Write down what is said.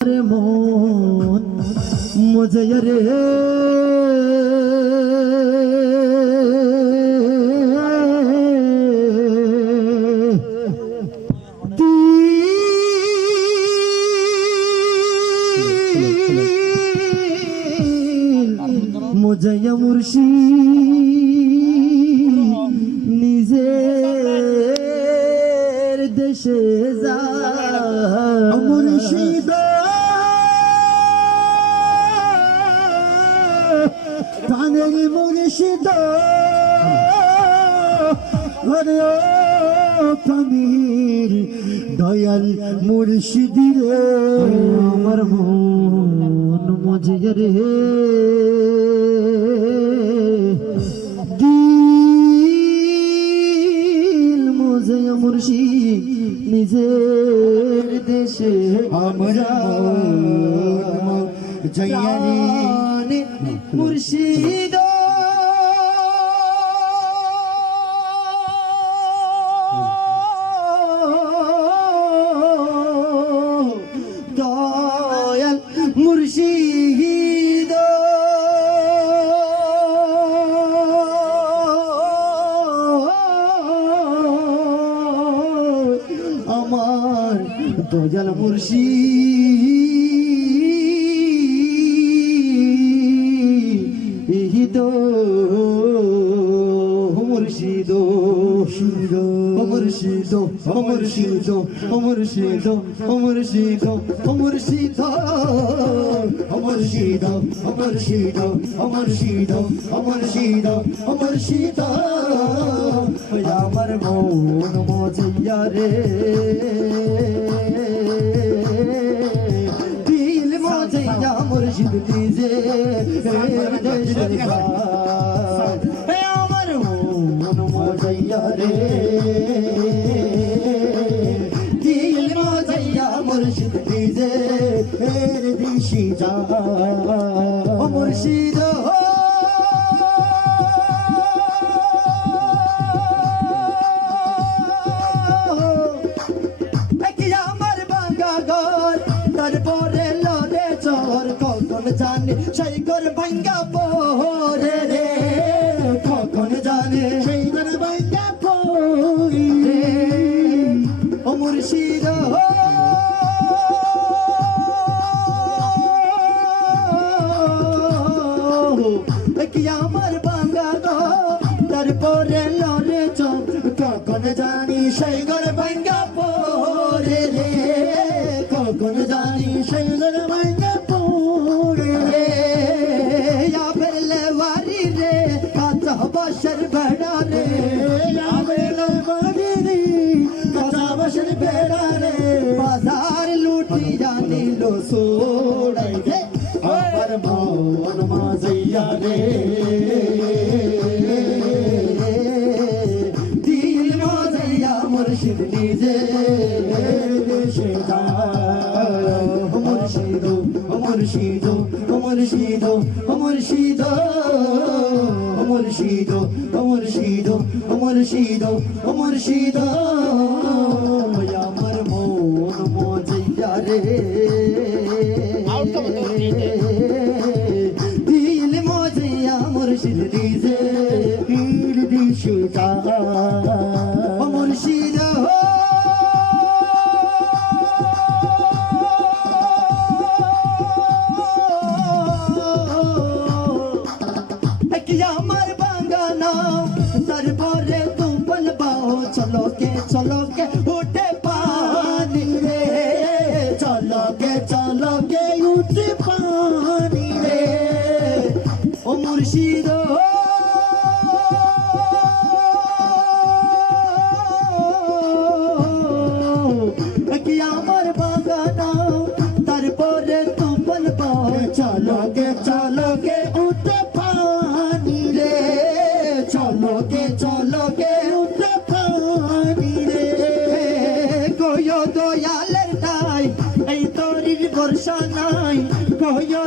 রে মন মজয় রে মজয় মুর্শি নিজের দেশে যা প্রাণীর দয়াল মুর্শিদিরে আমার মন মজে রে। দিল মজে মুর্শিদ নিজের দেশে। আমরা জয়ারি জানে মুর্শিদ মুর্শিদ। আমার দয়াল মুর্শিদ। মুর্শিদ মুর্শিদ মুর্শিদ মুর্শিদ মুর্শিদ মুর্শিদ মুর্শিদ মুর্শিদ মুর্শিদ মুর্শিদ আমার মন মজিয়া রে। দিল মজিয়া মুর্শিদ হে আমার মন মজিয়া রে। বাঙ্গা ঘর তারপরে লড়ে চর। কখন জানে সেই ঘর ভাঙ্গা পরে রে? কখন জানে সেই ঘর ভাঙ্গা পরে ও মুর্শিদ কি আমার বাঙ্গা ঘর তারপরে লড়ে গুণজানি সুন্দর মাইকে পুরে ইয়া ফেলে মারি রে কাঁচা বাসর বেড়া রে ইয়া ফেলে মারি রে কাঁচা বাসর বেড়া রে বাজার লুটি জানি লো সোড়াই রে আমার মন মাজাইয়া রে মুর্শিদ নিজে দেশে মুর্শিদ মুর্শিদ মুর্শিদ মুর্শিদ। মুর্শিদ মুর্শিদ মুর্শিদ মুর্শিদ। আমার মন মজাইয়া রে। पर भोरे तुम बनबाओ चलो के चलो के হইয়া